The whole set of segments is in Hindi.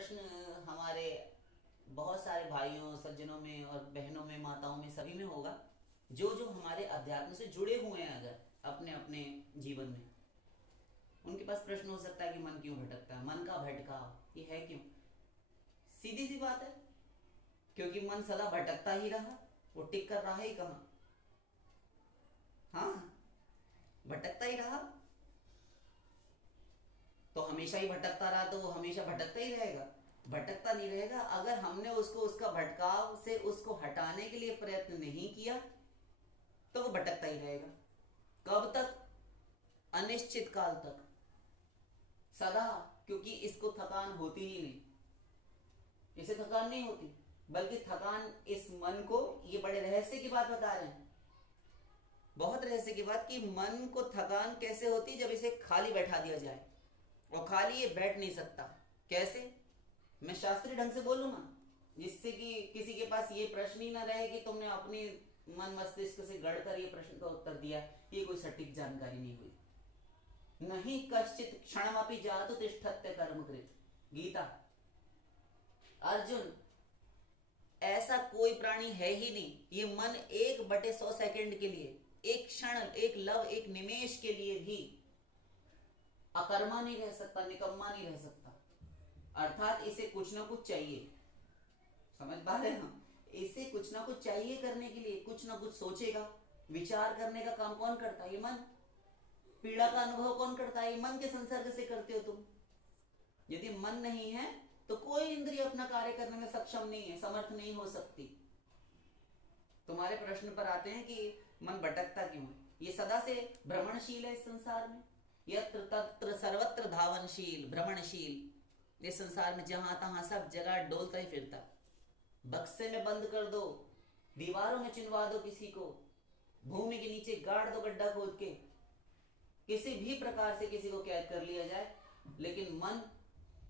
प्रश्न हमारे बहुत सारे भाइयों सज्जनों में और बहनों में माताओं में सभी में होगा, जो जो हमारे अध्यात्म से जुड़े हुए हैं अगर अपने अपने जीवन में, उनके पास प्रश्न हो सकता है कि मन क्यों भटकता है, मन का भटकाव ये है क्यों। सीधी सी बात है, क्योंकि मन सदा भटकता ही रहा, वो टिक कर रहा ही कहां। हाँ, भटकता ही रहा तो हमेशा ही भटकता रहा तो वो हमेशा भटकता ही रहेगा, भटकता नहीं रहेगा। अगर हमने उसको उसका भटकाव से उसको हटाने के लिए प्रयत्न नहीं किया तो वो भटकता ही रहेगा। कब तक? अनिश्चित काल तक, सदा। क्योंकि इसको थकान होती ही नहीं, इसे थकान नहीं होती, बल्कि थकान इस मन को, ये बड़े रहस्य की बात बता रहे हैं, बहुत रहस्य की बात, कि मन को थकान कैसे होती जब इसे खाली बैठा दिया जाए, और खाली ये बैठ नहीं सकता। कैसे? मैं शास्त्रीय ढंग से बोलूंगा जिससे कि किसी के पास ये प्रश्न ही ना रहे कि तुमने अपनी मन मस्तिष्क से गढ़कर ये प्रश्न का उत्तर दिया, ये कोई सटीक जानकारी नहीं हुई। नहीं कश्चित क्षणमपि जातु तिष्ठत्य कर्मकृत, गीता। अर्जुन, ऐसा कोई प्राणी है ही नहीं, ये मन 1/100 सेकंड के लिए, एक क्षण, एक लव, एक निमेश के लिए भी अकर्मा नहीं रह सकता, निकम्मा नहीं रह सकता। अर्थात इसे कुछ ना कुछ चाहिए। समझ पा रहे हैं हम? इसे कुछ ना कुछ चाहिए करने के लिए, कुछ ना कुछ सोचेगा। विचार करने का काम कौन करता है? ये मन। पीड़ा का अनुभव कौन करता है? ये मन के संसर्ग से करते हो तुम। यदि मन नहीं है तो कोई इंद्रिय अपना कार्य करने में सक्षम नहीं है, समर्थ नहीं हो सकती। तुम्हारे प्रश्न पर आते हैं कि मन भटकता क्यों है। ये सदा से भ्रमणशील है इस संसार में, यत्र तत्र सर्वत्र धावनशील, भ्रमणशील। इस संसार में जहां तहां सब जगह डोलता ही फिरता। बक्से में बंद कर दो, दीवारों में चिनवा दो किसी को, भूमि के नीचे गाड़ दो गड्ढा खोद के, किसी भी प्रकार से किसी को कैद कर लिया जाए, लेकिन मन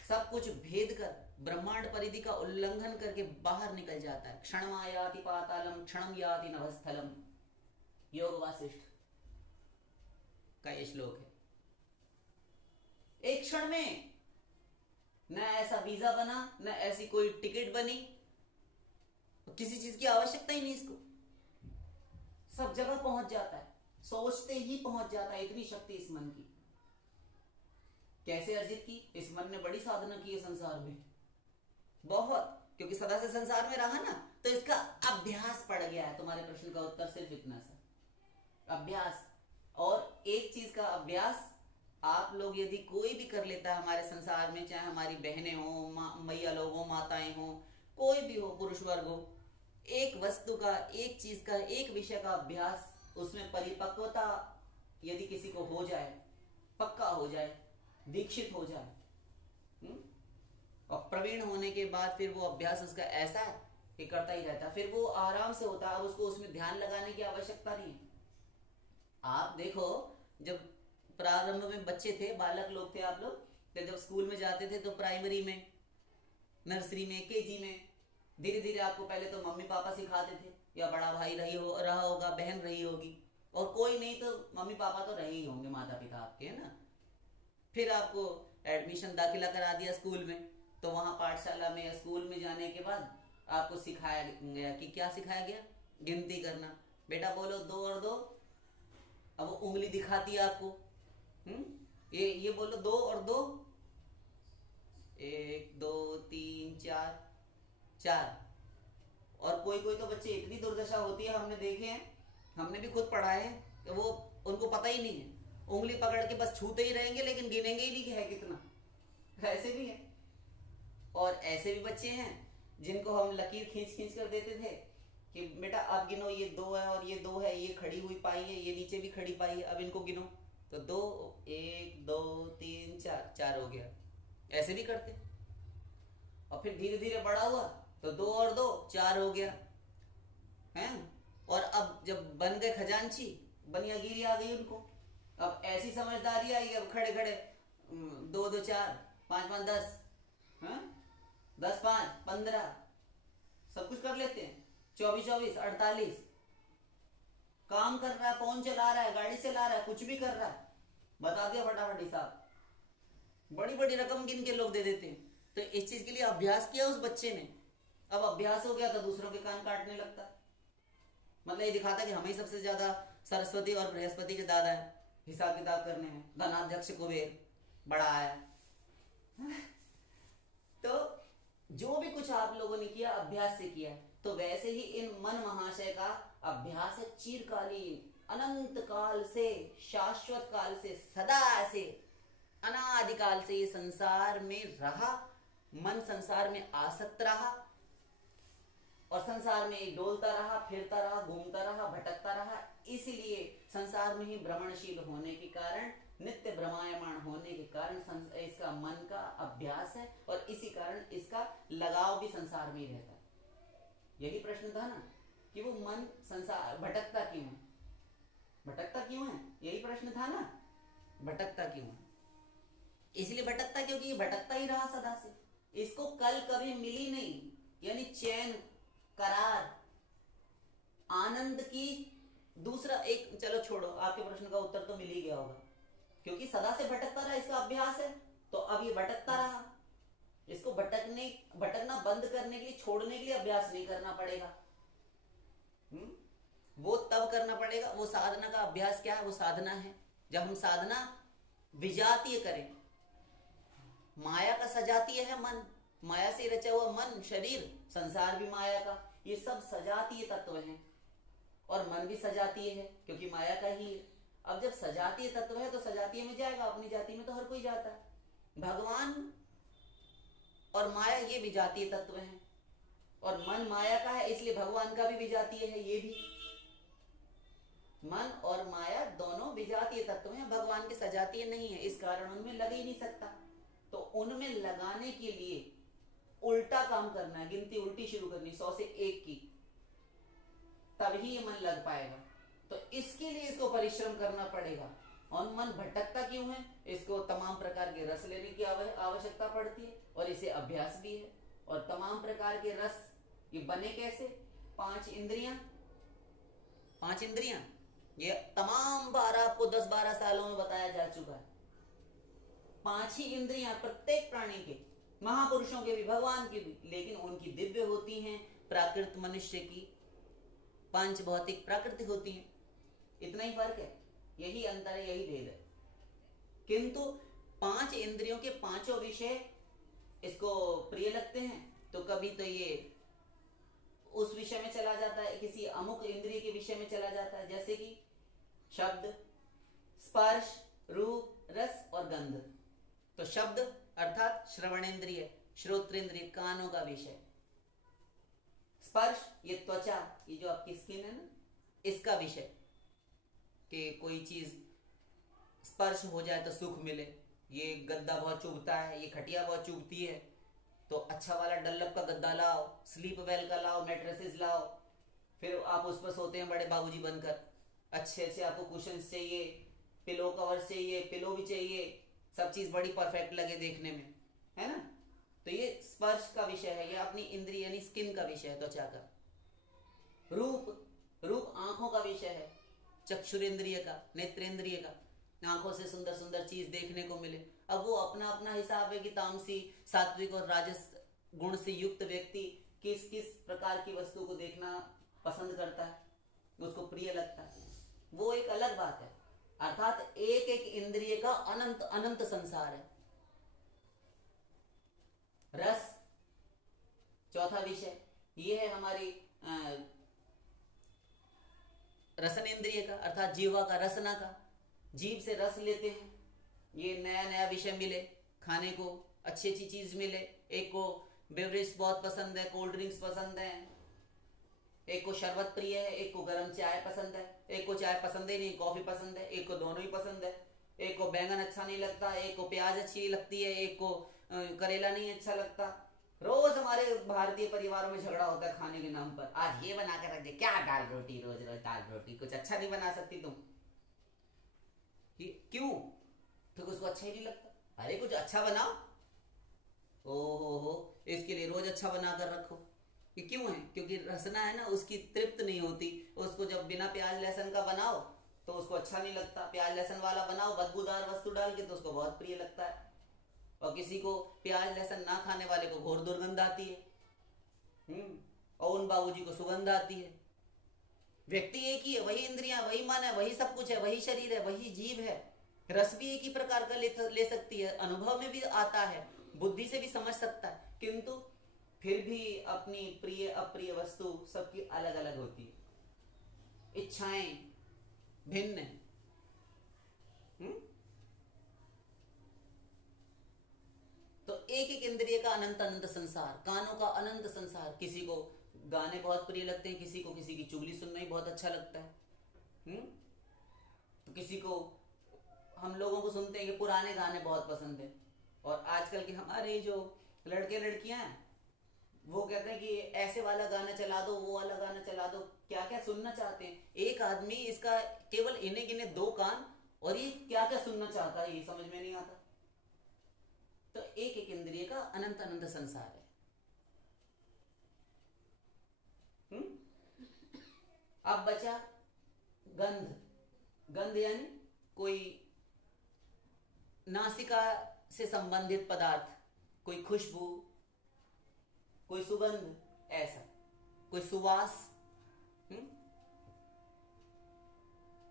सब कुछ भेद कर, ब्रह्मांड परिधि का उल्लंघन करके बाहर निकल जाता है। क्षणम याति पातालम, क्षणम याति नभस्थलम, योग वासिष्ठ का ये श्लोक है। एक क्षण में न ऐसा वीजा बना, न ऐसी कोई टिकट बनी, किसी चीज की आवश्यकता ही नहीं इसको, सब जगह पहुंच जाता है, सोचते ही पहुंच जाता है। इतनी शक्ति इस मन की। कैसे अर्जित की? इस मन ने बड़ी साधना की है संसार में, बहुत, क्योंकि सदा से संसार में रहा ना, तो इसका अभ्यास पड़ गया है। तुम्हारे प्रश्न का उत्तर सिर्फ इतना सा, अभ्यास। और एक चीज का अभ्यास आप लोग यदि कोई भी कर लेता है हमारे संसार में, चाहे हमारी बहनें हो, मैया लोग हो, माताएं हो, कोई भी हो, पुरुष वर्ग हो, एक वस्तु का, एक चीज का, एक विषय का अभ्यास, उसमें परिपक्वता यदि किसी को हो जाए, पक्का हो जाए, दीक्षित हो जाए, और प्रवीण होने के बाद फिर वो अभ्यास उसका ऐसा है कि करता ही रहता है, फिर वो आराम से होता है। अब उसको उसमें ध्यान लगाने की आवश्यकता नहीं है। आप देखो, जब प्रारंभ में बच्चे थे, बालक लोग थे आप लोग, तो जब स्कूल में जाते थे तो प्राइमरी में, नर्सरी में, केजी में, धीरे धीरे आपको पहले तो मम्मी पापा सिखाते थे, या बड़ा भाई रहा होगा, बहन रही होगी, और कोई नहीं तो मम्मी पापा तो रहे ही होंगे, माता पिता आपके, है ना। फिर आपको एडमिशन, दाखिला करा दिया स्कूल में, तो वहां पाठशाला में या स्कूल में जाने के बाद आपको सिखाया गया कि क्या सिखाया गया? गिनती करना। बेटा बोलो 2 और 2, अब वो उंगली दिखाती है आपको, ये बोलो 2 और 2, 1 2 3 4, 4। और कोई कोई तो बच्चे इतनी दुर्दशा होती है, हमने देखे हैं, हमने भी खुद पढ़ा है, कि वो उनको पता ही नहीं है, उंगली पकड़ के बस छूते ही रहेंगे, लेकिन गिनेंगे ही नहीं कि है कितना। ऐसे भी है। और ऐसे भी बच्चे हैं जिनको हम लकीर खींच खींच कर देते थे कि बेटा आप गिनो, ये 2 है और ये 2 है, ये खड़ी हुई पाई है, ये नीचे भी खड़ी पाई है, अब इनको गिनो, तो 2, 1 2 3 4, 4 हो गया। ऐसे भी करते। और फिर धीरे धीरे बड़ा हुआ तो 2 और 2 4 हो गया, है। और अब जब बन गए खजांची, बनियागिरी आ गई उनको, अब ऐसी समझदारी आई, अब खड़े खड़े 2 2 4, 5 5 10, 10 5 15, सब कुछ कर लेते हैं। 24 24 48, काम कर रहा है, फोन चला रहा है, गाड़ी चला रहा है, कुछ भी कर रहा है, बता दिया फटाफट हिसाब। बड़ी बड़ी रकम गिन के लोग दे देते हैं, तो इस चीज के लिए अभ्यास किया उस बच्चे ने, अब अभ्यास हो गया तो दूसरों के कान काटने लगता है। मतलब ये दिखाता कि हम ही सबसे ज्यादा सरस्वती और बृहस्पति के दादा है हिसाब किताब करने में, धनाध्यक्ष कुबेर बड़ा आया। तो जो भी कुछ आप लोगों ने किया अभ्यास से किया, तो वैसे ही इन मन महाशय का अभ्यास है चिरकालीन, अनंत काल से, शाश्वत काल से, सदा से, अनादिकाल से ये संसार में रहा। मन संसार में आसक्त रहा और संसार में डोलता रहा, फिरता रहा, घूमता रहा, भटकता रहा। इसीलिए संसार में ही भ्रमणशील होने के कारण, नित्य भ्रमायमान होने के कारण इसका मन का अभ्यास है और इसी कारण इसका लगाव भी संसार में ही रहता है। यही प्रश्न था ना कि वो मन संसार भटकता क्यों है, भटकता क्यों है, यही प्रश्न था ना, भटकता क्यों है। इसलिए भटकता क्योंकि ये भटकता ही रहा सदा से, इसको कल कभी मिली नहीं, यानी चैन, करार, आनंद की दूसरा एक, चलो छोड़ो, आपके प्रश्न का उत्तर तो मिल ही गया होगा, क्योंकि सदा से भटकता रहा, इसका अभ्यास है, तो अब ये भटकता रहा। इसको भटकना बंद करने के लिए, छोड़ने के लिए अभ्यास नहीं करना पड़ेगा। वो तब करना पड़ेगा, वो साधना का अभ्यास क्या है, वो साधना है जब हम साधना विजातीय करें। माया का सजातीय है मन, माया से रचा हुआ मन, शरीर, संसार भी माया का, ये सब सजातीय तत्व हैं और मन भी सजातीय है क्योंकि माया का ही है। अब जब सजातीय तत्व है तो सजातीय में जाएगा, अपनी जाति में तो हर कोई जाता है। भगवान और माया ये विजातीय तत्व हैं और मन माया का है, इसलिए भगवान का भी विजातीय है। ये भी मन और माया दोनों विजातीय तत्व हैं, भगवान के सजातीय नहीं है, इस कारण उनमें लग ही नहीं सकता। तो उनमें लगाने के लिए उल्टा काम करना है, गिनती उल्टी शुरू करनी, 100 से 1 की, तभी ये मन लग पाएगा। तो इसके लिए इसको परिश्रम करना पड़ेगा। और मन भटकता क्यों है, इसको तमाम प्रकार के रस लेने की आवश्यकता पड़ती है और इसे अभ्यास भी है। और तमाम प्रकार के रस ये बने कैसे, 5 इंद्रियां, 5 इंद्रियां, ये तमाम बार आपको 10-12 सालों में बताया जा चुका है। 5 ही इंद्रियां प्रत्येक प्राणी के, महापुरुषों के भी, भगवान के भी, लेकिन उनकी दिव्य होती हैं, प्राकृत मनुष्य की पंच भौतिक प्राकृतिक होती हैं। इतना ही फर्क है, यही अंतर है, यही भेद है। किंतु 5 इंद्रियों के 5 विषय इसको प्रिय लगते हैं, तो कभी तो ये उस विषय में चला जाता है, किसी अमुक इंद्रिय के विषय में चला जाता है, जैसे कि शब्द, स्पर्श, रूप, रस और गंध। तो शब्द अर्थात श्रवणेन्द्रिय, श्रोत्रेंद्रिय, कानों का विषय। स्पर्श ये त्वचा, ये जो आपकी स्किन है ना, इसका विषय, कि कोई चीज स्पर्श हो जाए तो सुख मिले। ये गद्दा बहुत चुभता है, ये खटिया बहुत चुभती है, तो अच्छा वाला डल्लप का गद्दा लाओ, स्लीप वेल का लाओ, मैट्रेसेस लाओ, फिर आप उस पर सोते हैं बड़े बाबूजी बनकर। अच्छे अच्छे आपको कुशन्स चाहिए, पिलो कवर चाहिए, पिलो भी चाहिए, सब चीज बड़ी परफेक्ट लगे देखने में, है ना। तो ये स्पर्श का विषय है, ये अपनी इंद्रिय यानी स्किन का विषय है, त्वचा का। रूप, रूप आंखों का विषय है, चक्षुरेंद्रिय का, नेत्रेंद्रिय का, आंखों से सुंदर सुंदर चीज देखने को मिले। अब वो अपना अपना हिसाब है कि तामसी, सात्विक और राजस गुण से युक्त व्यक्ति किस किस प्रकार की वस्तु को देखना पसंद करता है, उसको प्रिय लगता है, वो एक अलग बात है। अर्थात एक एक इंद्रिय का अनंत अनंत संसार है। रस चौथा विषय, ये है हमारी रसनेन्द्रिय का, अर्थात जीवा का, रसना का, जीभ से रस लेते हैं। ये नया नया विषय मिले, खाने को अच्छी अच्छी चीज मिले, एक को बेवरेज बहुत पसंद है, कोल्ड ड्रिंक्स पसंद है, एक को शरबत प्रिय है, एक को गर्म चाय पसंद है, एक को चाय पसंद ही नहीं, कॉफी पसंद है, एक को दोनों ही पसंद है, एक को बैंगन अच्छा नहीं लगता, एक को प्याज अच्छी लगती है, एक को करेला नहीं अच्छा लगता। रोज हमारे भारतीय परिवारों में झगड़ा होता है खाने के नाम पर, आज ये बना कर रख दे, क्या दाल रोटी, रोज रोज दाल रोटी, कुछ अच्छा नहीं बना सकती तुम, क्यों, तो उसको अच्छा ही नहीं लगता। अरे कुछ अच्छा बनाओ, हो इसके लिए रोज अच्छा बना कर रखो। ये क्यों है, क्योंकि रसना है ना, उसकी तृप्त नहीं होती। उसको जब बिना प्याज लहसुन का बनाओ तो उसको अच्छा नहीं लगता, प्याज लहसुन वाला बनाओ बदबूदार वस्तु डाल के तो उसको बहुत प्रिय लगता है। और किसी को प्याज लहसुन ना खाने वाले को घोर दुर्गंध आती है, और उन बाबूजी को सुगंध आती है। व्यक्ति एक ही है, वही इंद्रियां, वही मन है, वही सब कुछ है, वही शरीर है, वही जीव है। रस भी एक ही प्रकार का ले सकती है, अनुभव में भी आता है, बुद्धि से भी समझ सकता है, किंतु फिर भी अपनी प्रिय अप्रिय वस्तु सबकी अलग अलग होती है, इच्छाएं भिन्न है। तो एक एक इंद्रिय का अनंत अनंत संसार, कानों का अनंत संसार। किसी को गाने बहुत प्रिय लगते हैं, किसी को किसी की चुगली सुनना ही बहुत अच्छा लगता है। तो किसी को, हम लोगों को सुनते हैं कि पुराने गाने बहुत पसंद है, और आजकल के हमारे जो लड़के लड़कियां हैं वो कहते हैं कि ऐसे वाला गाना चला दो, वो वाला गाना चला दो, क्या क्या सुनना चाहते हैं। एक आदमी इसका केवल इन्हें गिने 2 कान, और ये क्या क्या सुनना चाहता है ये समझ में नहीं आता। तो एक एक इंद्रिय का अनंत अनंत संसार है। अब बचा गंध। गंध यानी कोई नासिका से संबंधित पदार्थ, कोई खुशबू, कोई सुगंध, ऐसा कोई सुवास,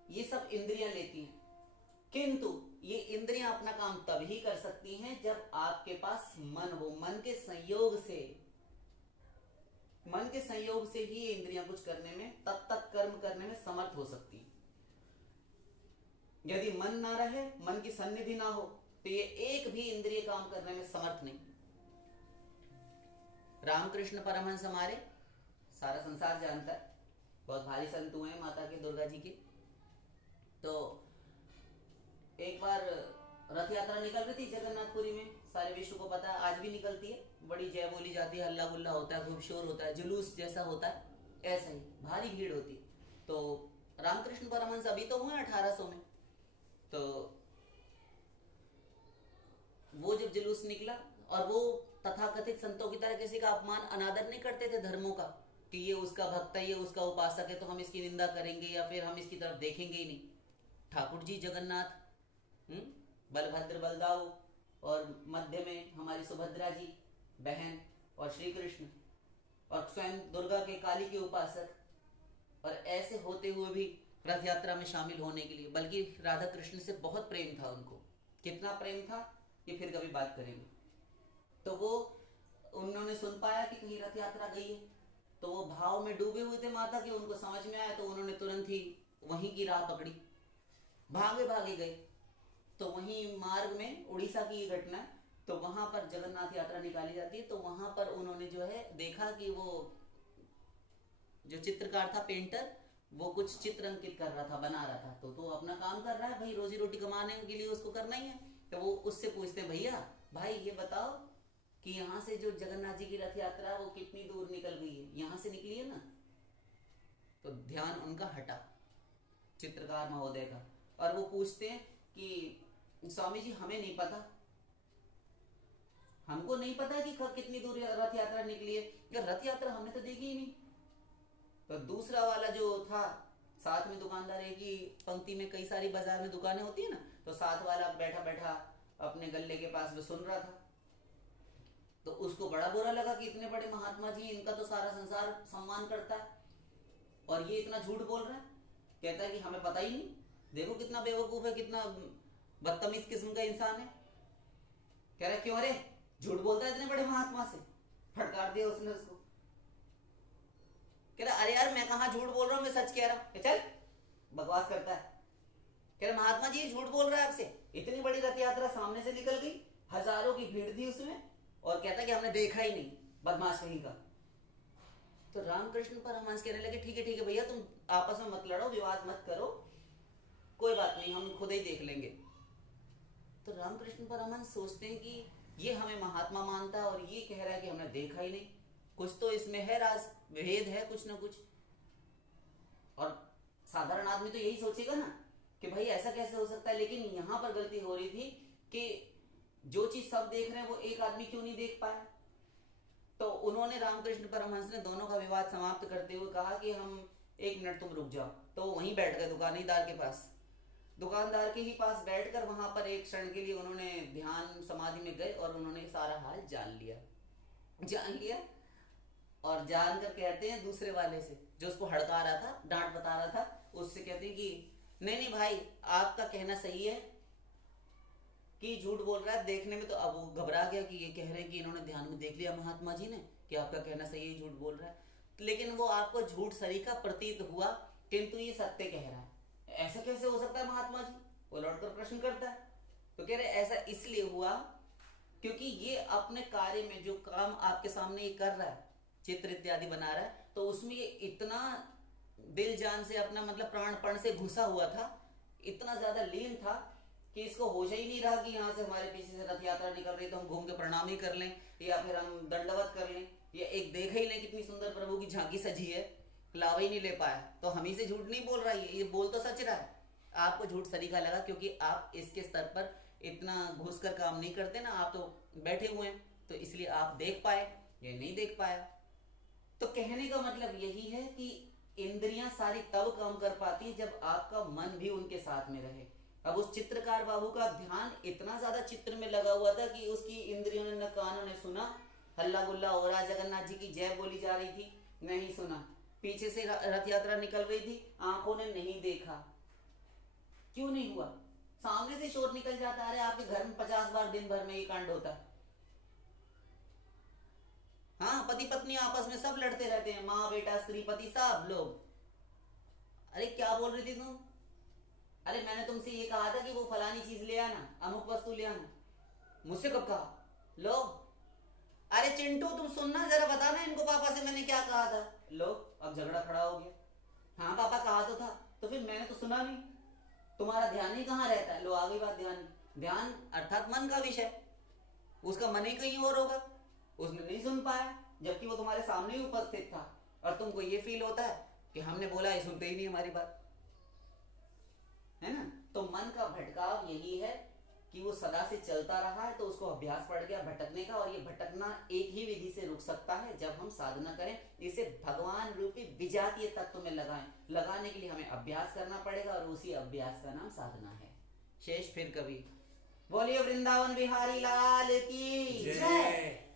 ये सब इंद्रियां लेती हैं। किंतु ये इंद्रियां अपना काम तभी कर सकती हैं जब आपके पास मन हो। मन के संयोग से ही ये इंद्रियां कुछ करने में, तब तक कर्म करने में समर्थ हो सकती हैं। यदि मन ना रहे, मन की सन्निधि ना हो, तो ये एक भी इंद्रिय काम करने में समर्थ नहीं। रामकृष्ण परमहंस हमारे, सारा संसार जानता है, बहुत भारी संत हुए हैं माता के, दुर्गा जी के। तो एक बार रथ यात्रा निकल रही थी जगन्नाथपुरी में, सारे विश्व को पता है, आज भी निकलती है, बड़ी जय बोली जाती है, हल्ला गुल्ला होता है, खूब शोर होता है, जुलूस जैसा होता है, ऐसा ही भारी भीड़ होती है। तो रामकृष्ण परमहंस अभी तो हुए 1800 में, तो वो जब जुलूस निकला, और वो तथाकथित संतों की तरह किसी का अपमान अनादर नहीं करते थे धर्मों का, कि ये उसका भक्त है, ये उसका उपासक है, तो हम इसकी निंदा करेंगे या फिर हम इसकी तरफ देखेंगे ही नहीं। ठाकुर जी जगन्नाथ, बलभद्र बलदाऊ, और मध्य में हमारी सुभद्रा जी बहन, और श्री कृष्ण, और स्वयं दुर्गा के, काली के उपासक, और ऐसे होते हुए भी रथ यात्रा में शामिल होने के लिए, बल्कि राधा कृष्ण से बहुत प्रेम था उनको। कितना प्रेम था ये फिर कभी बात करेंगे। तो वो उन्होंने सुन पाया कि कहीं रथ यात्रा गई है, तो वो भाव में डूबे हुए थे माता के, उनको समझ में आया, तो उन्होंने तुरंत ही वहीं की राह पकड़ी, भागे भागे गए। तो वहीं मार्ग में उड़ीसा की ये घटना, तो वहां पर जगन्नाथ यात्रा निकाली जाती है, तो वहां पर उन्होंने जो है देखा कि वो जो चित्रकार था, पेंटर, वो कुछ चित्र अंकित कर रहा था, बना रहा था। तो अपना काम कर रहा है भाई, रोजी रोटी कमाने के लिए उसको करना ही है। तो वो उससे पूछते हैं, भैया भाई ये बताओ कि यहाँ से जो जगन्नाथ जी की रथ यात्रा वो कितनी दूर निकल गई है, यहाँ से निकली है ना। तो ध्यान उनका हटा चित्रकार महोदय का, और वो पूछते हैं कि स्वामी जी हमें नहीं पता, हमको नहीं पता कि कितनी दूर रथ यात्रा निकली है, या रथ यात्रा हमने तो देखी ही नहीं। तो दूसरा वाला जो था साथ में दुकानदार, एक ही पंक्ति में कई सारी बाजार में दुकानें होती है ना, तो साथ वाला बैठा बैठा अपने गल्ले के पास में सुन रहा था। तो उसको बड़ा बुरा लगा कि इतने बड़े महात्मा जी, इनका तो सारा संसार सम्मान करता है, और ये इतना झूठ बोल रहा है। कहता है कि हमें पता ही नहीं, देखो कितना बेवकूफ है, कितना बदतमीज किस्म का इंसान है। कह रहा है क्यों रे, झूठ बोलता है इतने बड़े महात्मा से। फटकार दिया उसने उसको। कह रहा अरे यार मैं कहाँ झूठ बोल रहा हूँ, मैं सच कह रहा हूँ। चल बकवास करता है। कह रहा महात्मा जी झूठ बोल रहा है आपसे, इतनी बड़ी रथ यात्रा सामने से निकल गई, हजारों की भीड़ थी उसमें, और कहता कि हमने देखा ही नहीं, बदमाश कहीं का। तो रामकृष्ण परमहंस कहने लगे ठीक है भैया, तुम आपस में मत लड़ो, विवाद मत करो, कोई बात नहीं, हम खुद ही देख लेंगे। तो रामकृष्ण परमहंस सोचते हैं कि ये हमें महात्मा मानता है और ये कह रहा है कि हमने देखा ही नहीं, कुछ तो इसमें है राज, भेद है कुछ ना कुछ। और साधारण आदमी तो यही सोचेगा ना कि भाई ऐसा कैसे हो सकता है। लेकिन यहां पर गलती हो रही थी कि जो चीज सब देख रहे हैं वो एक आदमी क्यों नहीं देख पाया। तो उन्होंने, रामकृष्ण परमहंस ने दोनों का विवाद समाप्त करते हुए कहा कि हम 1 मिनट तुम रुक जाओ। तो वहीं बैठ गए दुकानदार के पास। दुकानदार के ही पास बैठकर वहां पर एक क्षण के लिए उन्होंने ध्यान समाधि में गए और उन्होंने सारा हाल जान लिया। और जानकर कहते हैं दूसरे वाले से, जो उसको हड़का रहा था, डांट बता रहा था, उससे कहते हैं कि नहीं भाई, आपका कहना सही है कि झूठ बोल रहा है। देखने में तो अब वो घबरा गया कि ये कह रहे हैं कि इन्होंने ध्यान में देख लिया महात्मा जी ने कि आपका कहना सही है, झूठ बोल रहा है, लेकिन वो आपको झूठ सरीखा प्रतीत हुआ, किंतु ये सत्य कह रहा है। ऐसा कैसे हो सकता है महात्मा जी? वो लौटकर प्रश्न करता है। तो कह रहे ऐसा इसलिए हुआ क्योंकि ये अपने कार्य में जो काम आपके सामने ये कर रहा है, चित्र इत्यादि बना रहा है, तो उसमें ये इतना दिल जान से अपना मतलब प्राणपण से घुसा हुआ था, इतना ज्यादा लीन था कि इसको होश ही नहीं रहा कि यहाँ से हमारे पीछे से रथ यात्रा निकल रही तो हम घूम के प्रणाम ही कर लें या फिर हम दंडवत कर लें या एक देख ही लें कितनी सुंदर प्रभु की झांकी सजी है, लावा ही नहीं ले पाया। तो हम ही से झूठ नहीं बोल रहा है, ये बोल तो सच रहा है। आपको झूठ सरीखा लगा क्योंकि आप इसके स्तर पर इतना घुसकर काम नहीं करते ना, आप तो बैठे हुए हैं, तो इसलिए आप देख पाए, ये नहीं देख पाया। तो कहने का मतलब यही है कि इंद्रियां सारी तब काम कर पाती है जब आपका मन भी उनके साथ में रहे। अब उस चित्रकार बाबू का ध्यान इतना ज्यादा चित्र में लगा हुआ था कि उसकी इंद्रियों ने, न कानों ने सुना, हल्ला गुल्ला हो रहा, जगन्नाथ जी की जय बोली जा रही थी, नहीं सुना, पीछे से रथ यात्रा निकल रही थी, आंखों ने नहीं देखा। क्यों नहीं हुआ? सामने से शोर निकल जाता है। आपके घर में 50 बार दिन भर में ये कांड होता है। हाँ, पति पत्नी आपस में सब लड़ते रहते हैं, माँ बेटा स्त्री पति सब लोग। अरे क्या बोल रही थी तुम? अरे मैंने तुमसे ये कहा था कि वो फलानी चीज ले आना, अमुक वस्तु ले आना। मुझसे कब कहा? लो, अरे चिंटू तुम सुनना जरा, बताना इनको पापा से मैंने क्या कहा था। लो, अब झगड़ा खड़ा हो गया। हाँ पापा कहा तो था, तो फिर मैंने तो सुना नहीं, तुम्हारा ध्यान ही कहाँ रहता है। लो आ गई बात ध्यान। ध्यान अर्थात मन का विषय, उसका मन ही कहीं और होगा, उसने नहीं सुन पाया, जबकि वो तुम्हारे सामने ही उपस्थित था। और तुमको ये फील होता है कि हमने बोला, ये सुनते ही नहीं हमारी बात, है ना। तो मन का भटकाव यही है कि वो सदा से चलता रहा है, तो उसको अभ्यास पड़ गया भटकने का। और ये भटकना एक ही विधि से रुक सकता है, जब हम साधना करें, इसे भगवान रूपी विजातीय तत्व में लगाएं। लगाने के लिए हमें अभ्यास करना पड़ेगा और उसी अभ्यास का नाम साधना है। शेष फिर कभी। बोलिए वृंदावन बिहारी लाल की जय।